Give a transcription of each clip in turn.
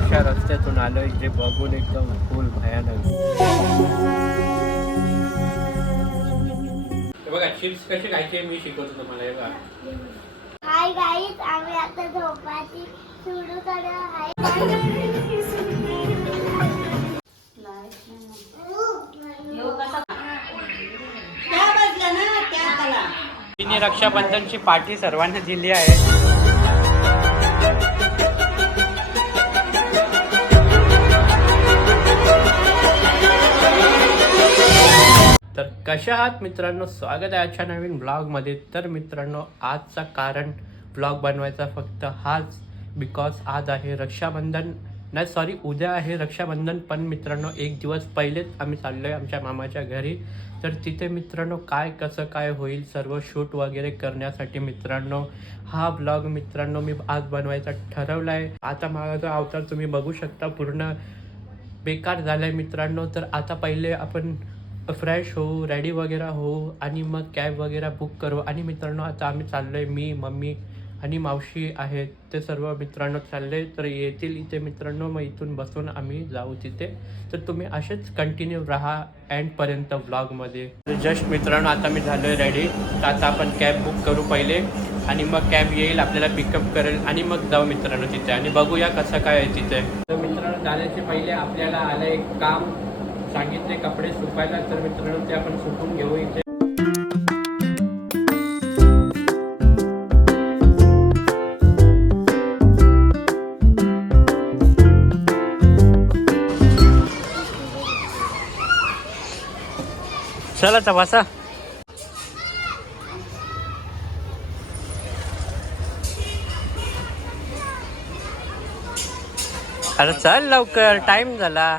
अशा रस्त्यातून आलोय जे बघून एकदम फुल भयानक. हे बघा चिप्स कसे खायचे मी शिकवतो तुम्हाला. हे बघा. हाय गाईज, आम्ही आता झोपाची सुरू करत आहे. तिने रक्षाबंधनची पार्टी सर्वांना दिली आहे. तर कशा आहात मित्रांनो, स्वागत आहे आजच्या नवीन ब्लॉगमध्ये. तर मित्रांनो, आजचा कारण ब्लॉग बनवायचा फक्त हाच बिकॉज आज आहे रक्षाबंधन. नाही सॉरी, उद्या आहे रक्षाबंधन. पण मित्रांनो, एक दिवस पहिलेच आम्ही चाललो आहे आमच्या मामाच्या घरी. तर तिथे मित्रांनो काय कसं काय होईल सर्व शूट वगैरे करण्यासाठी मित्रांनो हा ब्लॉग मित्रांनो मी आज बनवायचा ठरवला आहे. आता माझा अवतार तुम्ही बघू शकता, पूर्ण बेकार झाला आहे मित्रांनो. तर आता पहिले आपण फ्रेश हो, रेडी वगैरे हो आणि मग कॅब वगैरे बुक करू. आणि मित्रांनो आता आम्ही चाललो आहे, मी मम्मी आणि मावशी आहेत ते सर्व मित्रांनो चालले. तर येतील इथे मित्रांनो, मग इथून बसून आम्ही जाऊ तिथे. तर तुम्ही असेच कंटिन्यू राहा एंडपर्यंत व्लॉगमध्ये. जस्ट मित्रांनो आता मी झालो आहे रेडी. तर आता आपण कॅब बुक करू पहिले आणि मग कॅब येईल आपल्याला पिकअप करेल आणि मग जाऊ मित्रांनो तिथे आणि बघूया कसं काय आहे तिथे. तर मित्रांनो जाण्याचे पहिले आपल्याला आलं एक काम, सांगितले कपडे सुकायला. तर मित्रांनो ते आपण सुकून घेऊ इथे. चला तर बसा. अरे चल लवकर, टाइम झाला.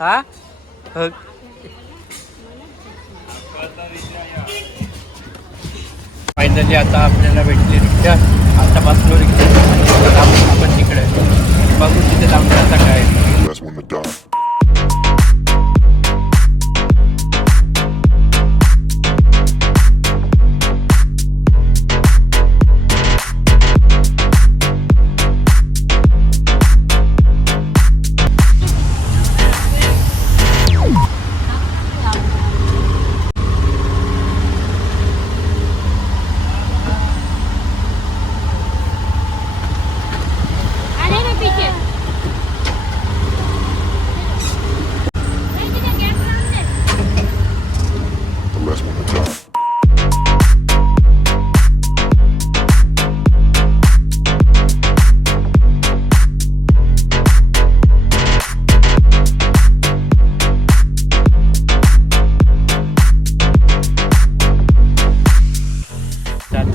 हा फायनली आता आपल्याला भेटली रिक्षा. आता बसलो रिक्षा आपण तिकडे बघू तिथे जाऊन कसं काय.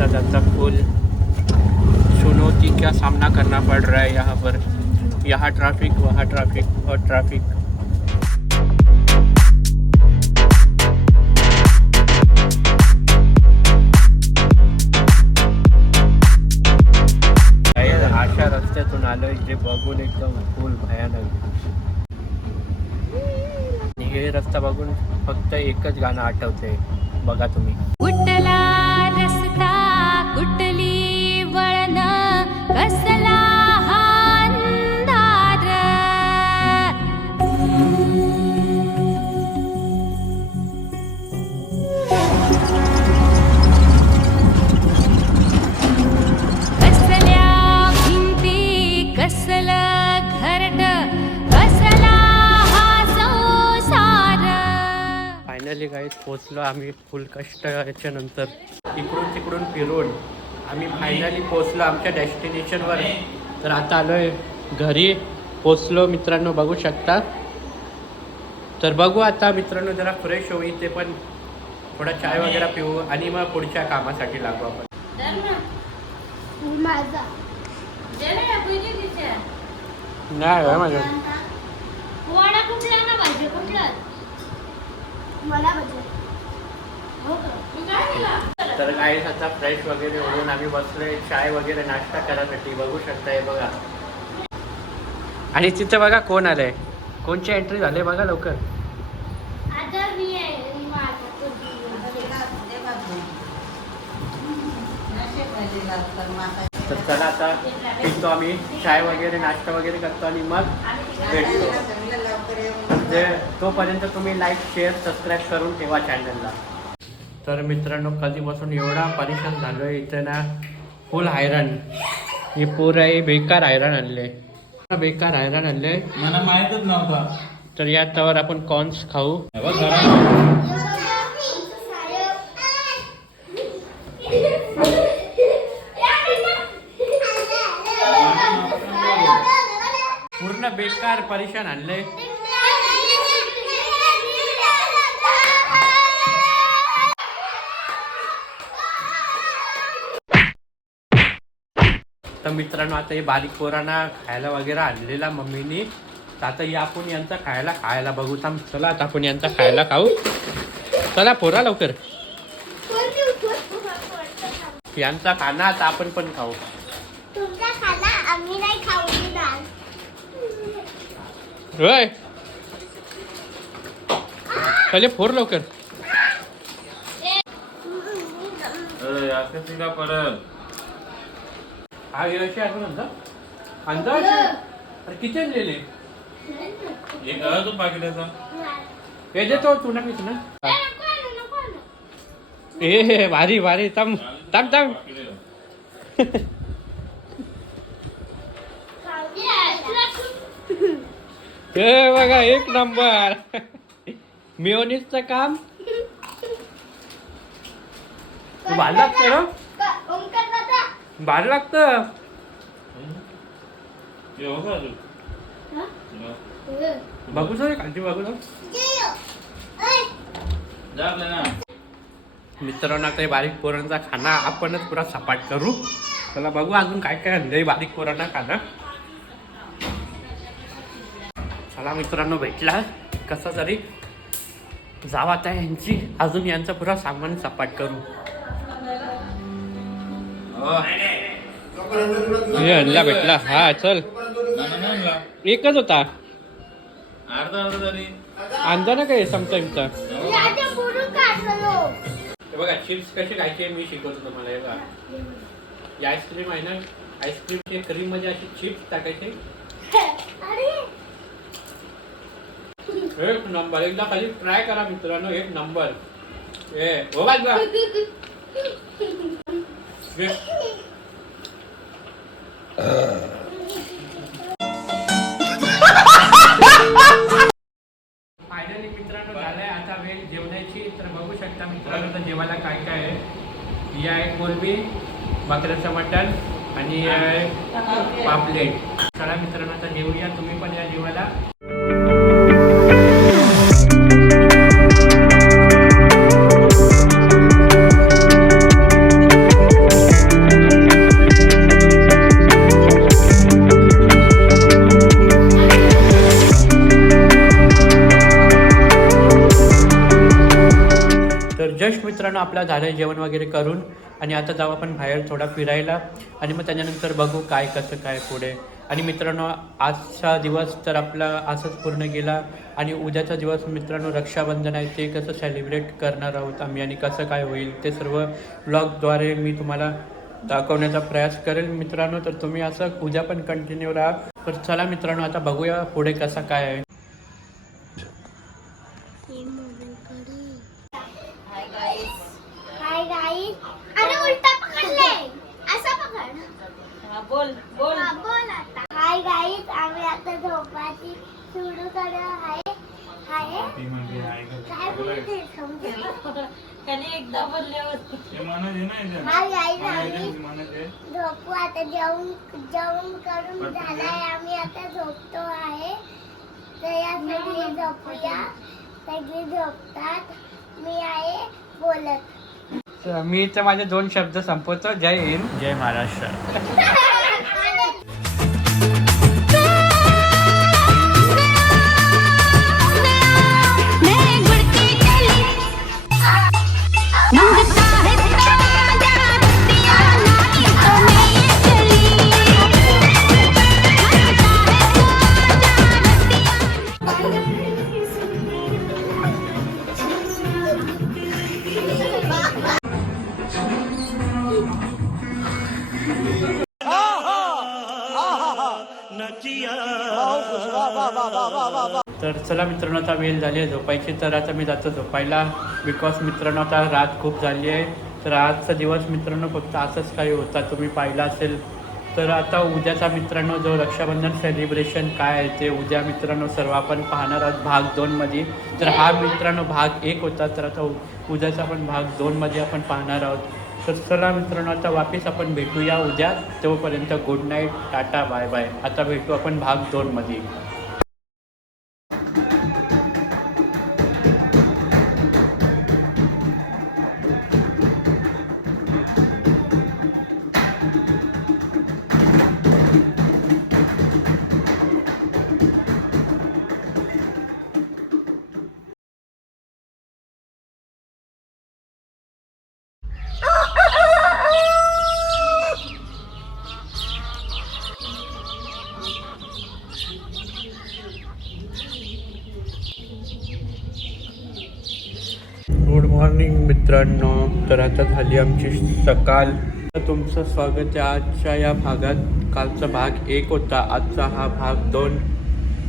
जाता फुल चुनौती का सामना करना पड़ रहा है यहाँ पर. यहाँ ट्रैफिक, वहाँ ट्रैफिक और ट्रैफिक. अशा रस्त्यातून आलोय जे बघून एकदम फुल भयानक. हे रस्ता बघून फक्त एकच गाणं आठवते, बघा तुम्ही. कुठला रस्ता कुठली वळण कसला हा अंधार. कसल्या भिंती कसलं घरट कसला हा संसार. फायनली गाईज पोचलो आम्ही फुल कष्टाच्या नंतर. इकडून तिकडून फिरून आम्ही फायनली पोचलो आमच्या डेस्टिनेशनवर. तर आता आलो आहे घरी, पोचलो मित्रांनो बघू शकता. तर बघू आता मित्रांनो जरा फ्रेश होऊ, इथे पण थोडा चाय वगैरे पिऊ आणि मग पुढच्या कामासाठी लागू आपण. माझा नाही माझ्या वडा कुठला ना पाहिजे कुठला मला बघ. तर गाईज आता फ्रेश वगैरे होऊन आम्ही बसलोय चाय वगैरे नाश्ता करायसाठी. बघू शकता हे बघा. आणि तिथे बघा कोण आलंय, कोणची एंट्री झाली बघा लवकर. आता मी आहे. तर चला आता पितो आम्ही चाय वगैरे नाश्ता वगैरे करतो आणि मग भेटतो. म्हणजे तोपर्यंत तुम्ही लाईक शेअर सबस्क्राईब करून ठेवा चॅनलला. तर मित्रांनो कधीपासून एवढा परेशान झालो आहे इथे ना, फुल हैराण. हे पोरं आहे बेकार हैराण आणले, बेकार हैराण आणले, मला माहीतच नव्हता. तर या तवर आपण कॉर्न्स खाऊ. पूर्ण बेकार परेशान आणले. तर मित्रांनो आता हे बारीक पोरांना खायला वगैरे आणलेला मम्मीनी. तर आता आपण यांचा खायला बघू. थांब चला आता आपण यांचा खायला खाऊ. चला पोरा लवकर यांचा खाना आता आपण पण खाऊ. तुमचा खाना आम्ही नाही खाऊ देणार. होय चले फोर लवकर. हा गेल्याशी आहे म्हणता अंदाज. अरे किती आणलेले तू पाकिटाचा हे देतो तुला मीच ना. ए भारी भारी. थांब थांब थांब. हे बघा एक नंबर मेयोनीजचं काम. भारी लागतं ना, भारी लागतं. बघू सर खालची बघू सर. मित्रांनो आता हे बारीक पोरांचा खाना आपणच पुरा सपाट करू. चला बघू अजून काय काय आणलंय बारीक पोरांना खाना. चला मित्रांनो भेटला कसा तरी जावा आता यांची अजून यांचा पुरा सामान सपाट करू. हे आणला भेटला. हा चल एकच होता अर्धा तरी आणजा ना काय समचा. याच्या पुढून काढलो. हे बघा चिप्स कसे खायचे मी शिकवतो तुम्हाला. हे बघा ही आईस्क्रीम आहे ना, आईस्क्रीमचे क्रीम मध्ये अशी चिप्स टाकायचे. अरे एक नंबर. एकदा खाली ट्राय करा मित्रांनो, एक नंबर. ए हो बघा फायनली मित्रांनो झालंय आता वेळ जेवणाची. तर बघू शकता मित्रांनो आता जेवायला काय काय आहे. ही आहे कोलबी, बकऱ्याचं मटण आणि पापलेट. चला मित्रांनो आता जेवूया. तुम्ही पण या जेवायला. तर जस्ट मित्रांनो आपलं झालं जेवण वगैरे करून आणि आता जाऊ आपण बाहेर थोडा फिरायला आणि मग त्याच्यानंतर बघू काय कसं काय पुढे. आणि मित्रांनो आजचा दिवस तर आपला असंच पूर्ण गेला आणि उद्याचा दिवस मित्रांनो रक्षाबंधन आहे. ते कसं सेलिब्रेट करणार आहोत आम्ही आणि कसं काय होईल ते सर्व ब्लॉगद्वारे मी तुम्हाला दाखवण्याचा प्रयास करेल मित्रांनो. तर तुम्ही असं उद्या पण कंटिन्यू राहा. तर चला मित्रांनो आता बघूया पुढे कसं काय आहे. Hi guys. अरे उलटा पकडले. असा पकड. बोल बोल. हा, बोल आता. हाय गाईस आम्ही आता झोपाची सुरू करत आहे. काय बोलते समजा. त्याने एकदा बोलल्यावर हाय गाईस आम्ही झोपू आता. जेवण करून झालाय. आम्ही आता झोपतो आहे. तर या सगळी झोपूया. सगळी झोपतात. मी आहे बोलत. मी तर माझे 2 शब्द संपवतो. जय हिंद, जय महाराष्ट्र. तर चला मित्रांनो, आता वेळ झाली आहे झोपायची, तर आता मी जातो झोपायला. बिकॉज मित्रांनो आता रात खूप झाली आहे. तर आजचा दिवस मित्रांनो फक्त असंच काही होता, तुम्ही पाहिला असेल. तर आता उद्याचा मित्रांनो जो रक्षाबंधन सेलिब्रेशन काय आहे ते उद्या मित्रांनो सर्व आपण पाहणार आहोत भाग 2मध्ये. तर हा मित्रांनो भाग 1 होता, तर आता उद्याचा पण भाग 2मध्ये आपण पाहणार आहोत. तर चला मित्रांनो, आता वापस आपण भेटूया उद्या. तोपर्यंत good night, tata, bye bye. आता भेटू आपण भाग 2मध्ये. गुड मॉर्निंग मित्रांनो. तर आता झाली आमची सकाळ. तर तुमचं स्वागत आहे आजच्या या भागात. कालचा भाग 1 होता, आजचा हा भाग 2.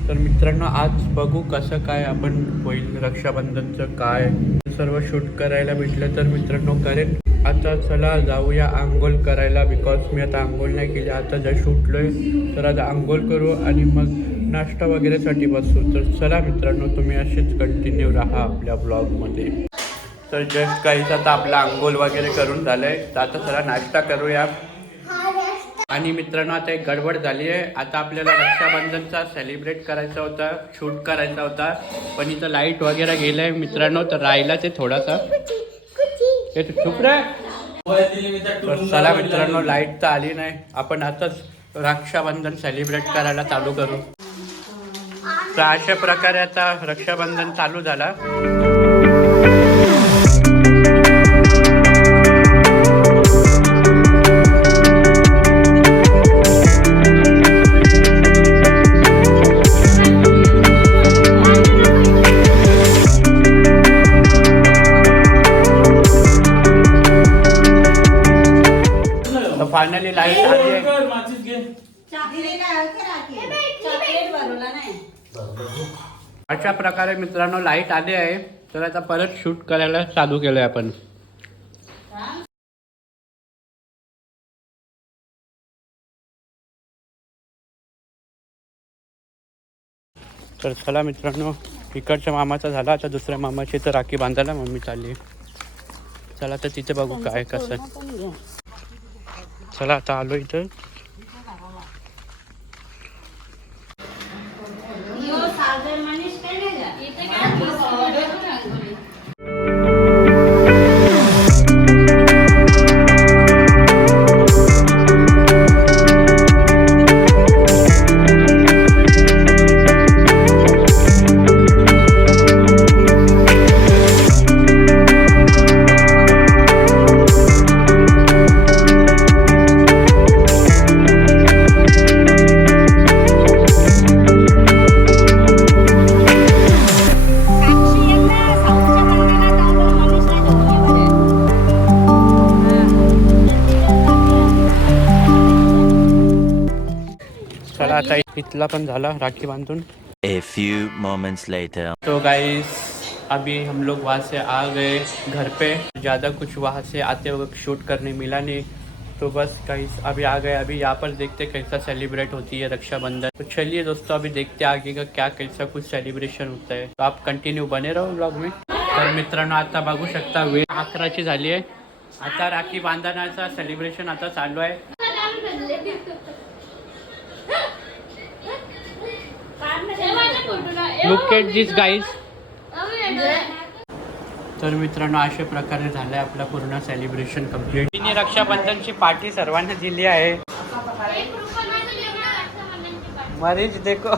तर मित्रांनो आज बघू कसं काय आपण होईल रक्षाबंधनचं काय सर्व शूट करायला भेटलं तर मित्रांनो करेन. आता चला जाऊया आंघोळ करायला. बिकॉज मी आता आंघोळ नाही केली, आता जस्ट उठलोय. तर आता आंघोळ करू आणि मग नाश्ता वगैरेसाठी बसू. तर चला मित्रांनो, तुम्ही असेच कंटिन्यू राहा आपल्या ब्लॉगमध्ये. तर जस्ट काहीच आता आपला आंघोळ वगैरे करून झालं आहे. तर आता चला नाश्ता करूया. आणि मित्रांनो आता एक गडबड झाली आहे. आता आपल्याला रक्षाबंधनचा सेलिब्रेट करायचा होता, शूट करायचा होता, पण इथं लाईट वगैरे गेलं आहे मित्रांनो. तर राहिला ते थोडासा ते चुप रे. तर चला मित्रांनो, लाईट तर आली नाही, आपण आताच रक्षाबंधन सेलिब्रेट करायला चालू करू. तर अशा प्रकारे आता रक्षाबंधन चालू झाला. फायनली लाईट आली आहे. अशा प्रकारे मित्रांनो लाईट आली आहे. तर आता परत शूट करायला चालू केलंय आपण. तर चला मित्रांनो, इकडच्या मामाचा झाला, आता दुसऱ्या मामाची तर राखी बांधायला मम्मी चालली. चला तर तिथे बघू काय कसं. चला आता आलो इथं. चला आता इथला पण झाला राखी बांधून. A few moments later. तो गाइस अभी हम लोग वहाँ से आ गए घर पे. ज़्यादा कुछ वहाँ से आते वक्त शूट करने मिला नहीं, तो बस गाइस अभी आ गए. अभी यहाँ पर देखते कैसा सेलिब्रेट होती है रक्षाबंधन. तो चलिए दोस्तों अभी देखते आगे का क्या कैसा कुछ सेलिब्रेशन होता है. तो आप कंटिन्यू बने रहो ब्लॉग में. तर मित्रांनो आता बघू शकता वेळ 11ची झाली आहे. आता राखी बांधण्याचा सेलिब्रेशन आता चालू आहे. Look at this guys. तर मित्रांनो अशा प्रकारे झालंय आपला पूर्ण सेलिब्रेशन कम्प्लीट. तिने रक्षाबंधनची पार्टी सर्वांना दिली आहे. मरीज देखो.